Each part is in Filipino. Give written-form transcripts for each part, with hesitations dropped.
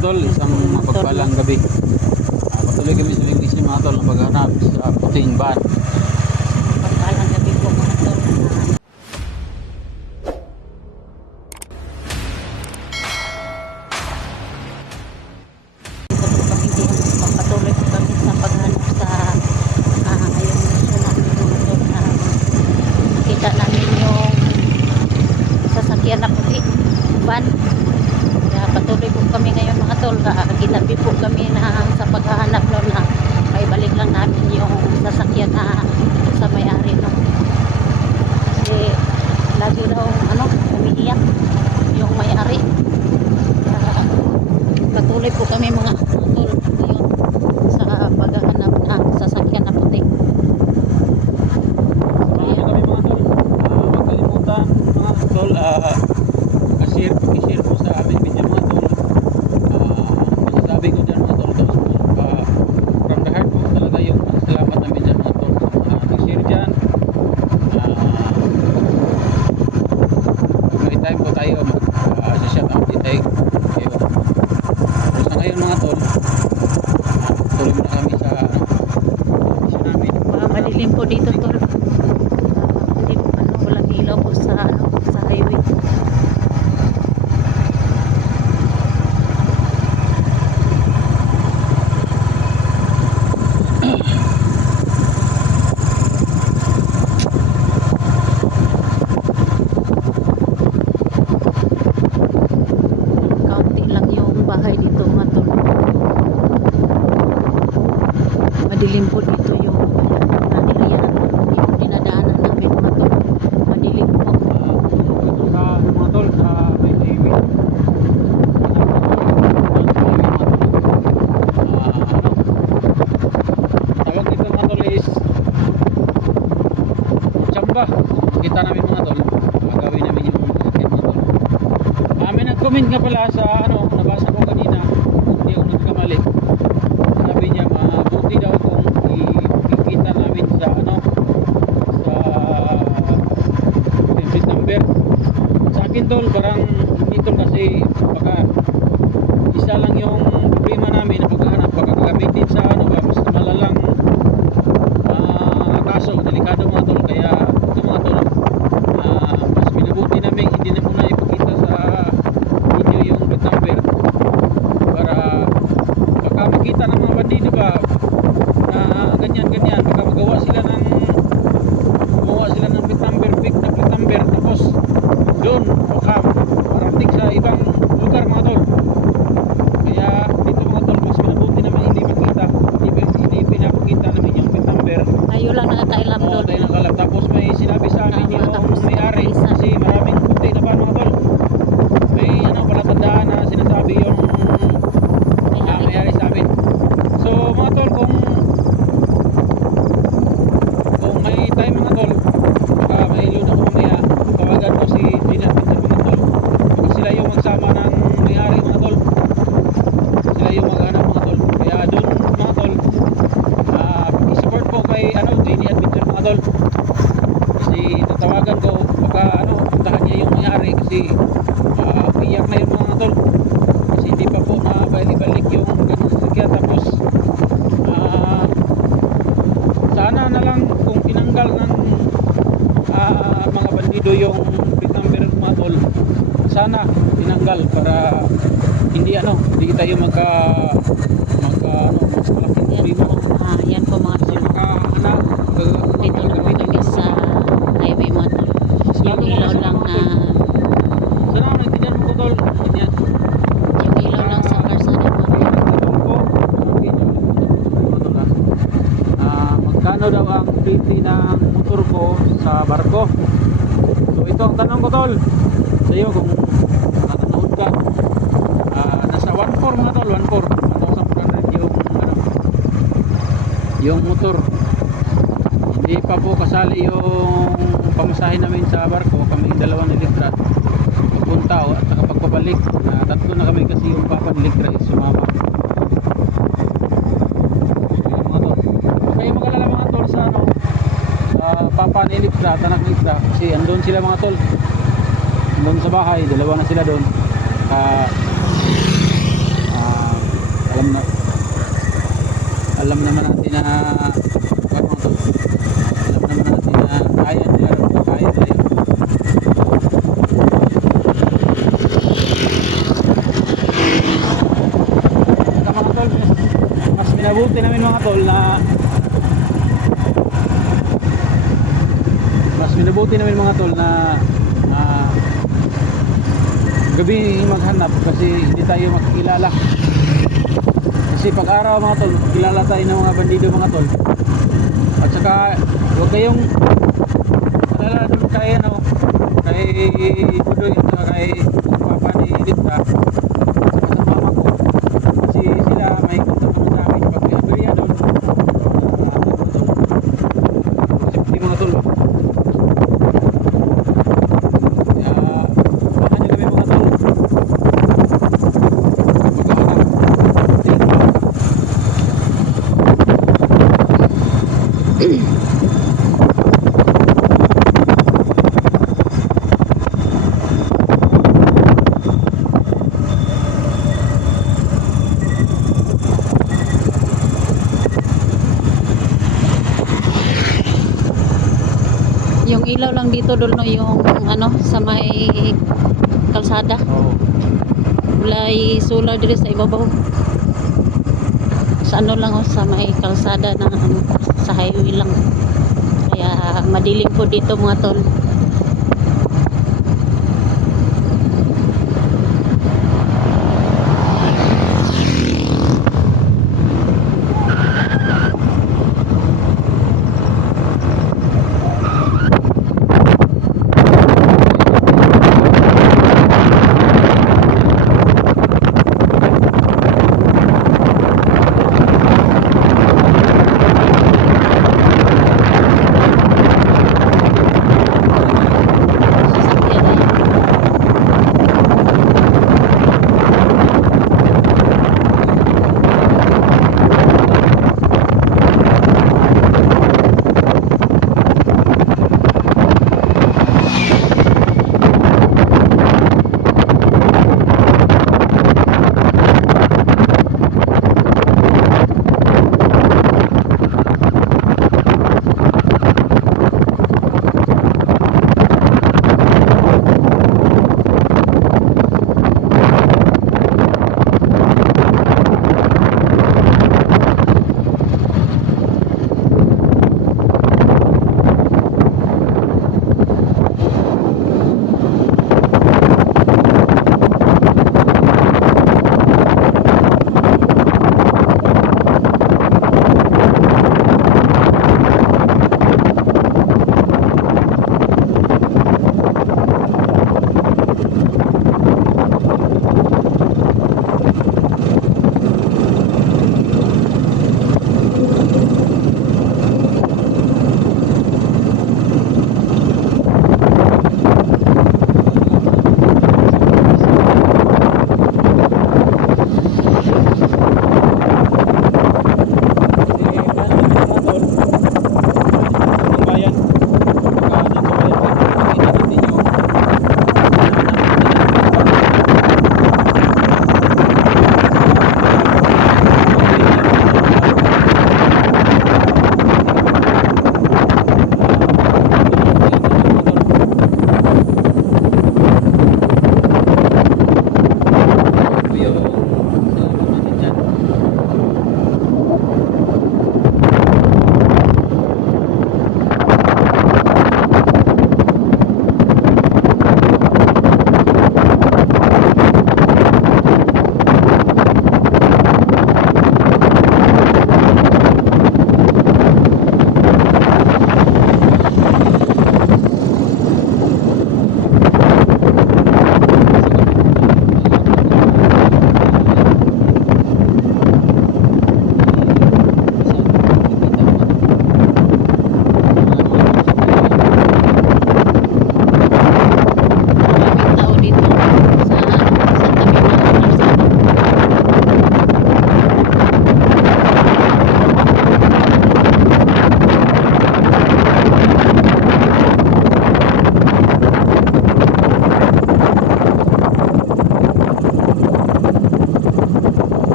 tol, isang mapagpalang gabi. Patuloy kami sa English mga tol, na paghanap sa puting van. Pagpalang gabi po mga tol. Patuloy po kami sa paghanap sa yung gusto namin mga tol, na nakita namin yung sasakyan na puti, van. Kaya patuloy po kami ngayon mga tol. Ginabi po kami na sa paghahanap no, na may balik lang namin yung sasakyan na sa may-ari no. Kasi lagi daw umiiyak yung may-ari. Kaya patuloy po kami mga tol ngayon sa paghahanap na sasakyan na puti. Kaya kami mga tol, huwag kalimutan mga tol, i-share po sa amin video mga tol. Sabi ko dyan mga tol, from the heart po talaga yung salamat namin dyan mga tol sa mga nag-share dyan. May time po tayo mag-shout out din tayo. So sa ngayon mga tol, tuloy muna kami sa mission namin. Madilim po dito tol. Hindi walang ilaw po sa highway. Kaunti lang yung bahay dito mga tol. Madilim po dito yung dinadaanan namin mga tol. Madilim po. Sa mga tol, sa may highway. Tawag dito mga tol is Chamba. Kita namin mga tol, magagawin namin yung sakit mga tol. May nag-comment nga pala sa nabasa ko kanina, hindi ako nagkamali. Sabi niya mabuti daw kung ikikita namin sa sa exit number. Sa akin tol, parang hindi tol, kasi baka isa lang yung problema namin na paghahanap, baka gagamitin sa mas malalang kaso, delikado mga tol. Kaya ito mga tol, mas minabuti namin hindi na muna ipakita sa video yung plate number, para baka makita ng mga bandido ba na ganyan, baka magawa sila ng plate number, fake na plate number, tapos doon baka parating sa ibang lugar mga tol. Kaya dito mga tol, mas minabuti naman hindi makita, hindi pinapakita namin yung plate number. Tayo lang nakakailam Oo, tol. tayo nakalap. Tapos may sinabi sa amin yung may-ari, kasi maraming puti na ba mga tol. May palatandaan na sinasabi yung may-ari sa amin. So mga tol, kung may time mga tol, baka may load ako mamaya, tawagan ko si Gina Peter mga tol. Kasi sila yung magsama ng may-ari mga tol. Sila yung maghanap mga tol. Kaya doon mga tol, i-support po kay Gina Peter mga tol. Kasi tatawagan ko, baka puntahan niya yung may-ari, kasi iyak na yung mga tol. Kasi hindi pa po na balik yung ganun sasakyan. Tapos sana na lang kung tinanggal ng mga bandido yung plate number mga tol, sana tinanggal para hindi tayo magka mas malaking problema. Yan po mga Kasi tol. makahanap Dito lang po kami sa highway mga tol. Yung ilaw lang na sana ako nagtinyan mo ko tol, ganyan. yung ilaw lang sa karsada mga tol. Magkano daw ang PT ng motor ko sa barko? So ito ang tanong ko tol sa iyo, kung nakanood ka. Nasa 1.4 mga tol, 1.4 yung motor. Hindi pa po kasali yung pamasahe namin sa barko. Kami dalawang niligrat papunta at saka pagpabalik. Tatlo na kami kasi yung papa niligrat is sumama. Kayo mag-alala mga tol sa papa ni Electra at anak ni Electra, kasi andun sila mga tol, andun sa bahay, dalawa na sila doon. minabuti namin mga tol na gabi maghanap kasi hindi tayo makikilala. Kasi pag araw mga tol, kilala tayo ng mga bandido mga tol. At saka huwag kayong alala naman kay ano, kay Budoy at saka kay Papa ni Lita at saka sa mama ko. Kasi sila may kontak naman sa akin pag may aberya doon. Safety mga tol. Yung ilaw lang dito dul no, yung ano sa may kalsada. Oo. Walay solar diri sa ibabaw. Sa ano lang oh, sa may kalsada na ano, sa highway lang. Kaya madilim po dito mga tol.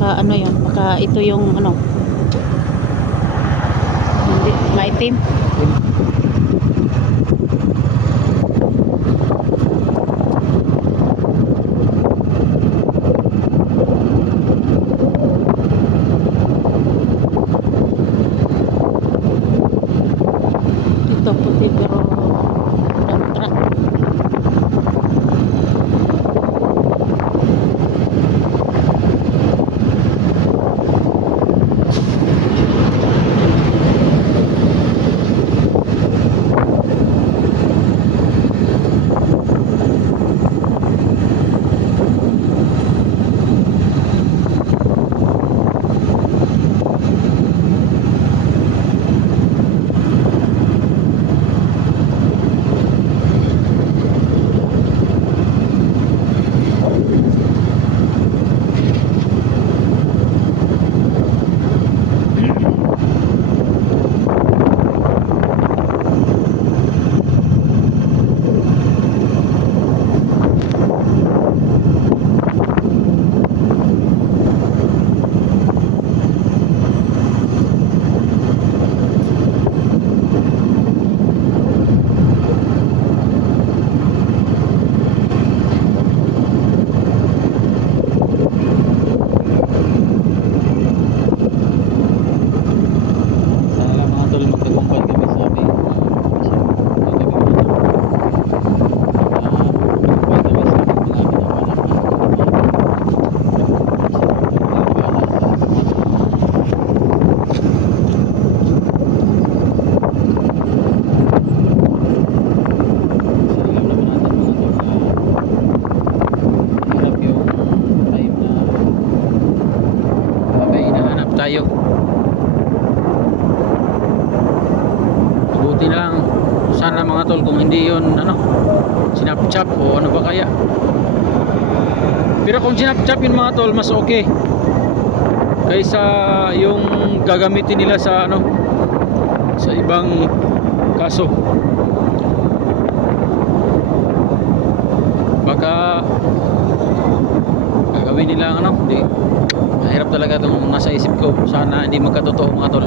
baka ano yun, baka ito yung ano, hindi, maitim. Ito puti pero dump truck. Sana lang mga tol magtagumpay kami sa amin. Kasi magtagumpay kami sa amin mga tayo. Buti na lang sana mga tol kung hindi yun ano, sinapchap o ano ba kaya. Pero kung sinapchap yun mga tol, mas okay kaysa yung gagamitin nila sa ano, sa ibang kaso. Baka gagawin nila ano, hindi, mahirap talaga itong nasa isip ko. Sana hindi magkatotoo mga tol.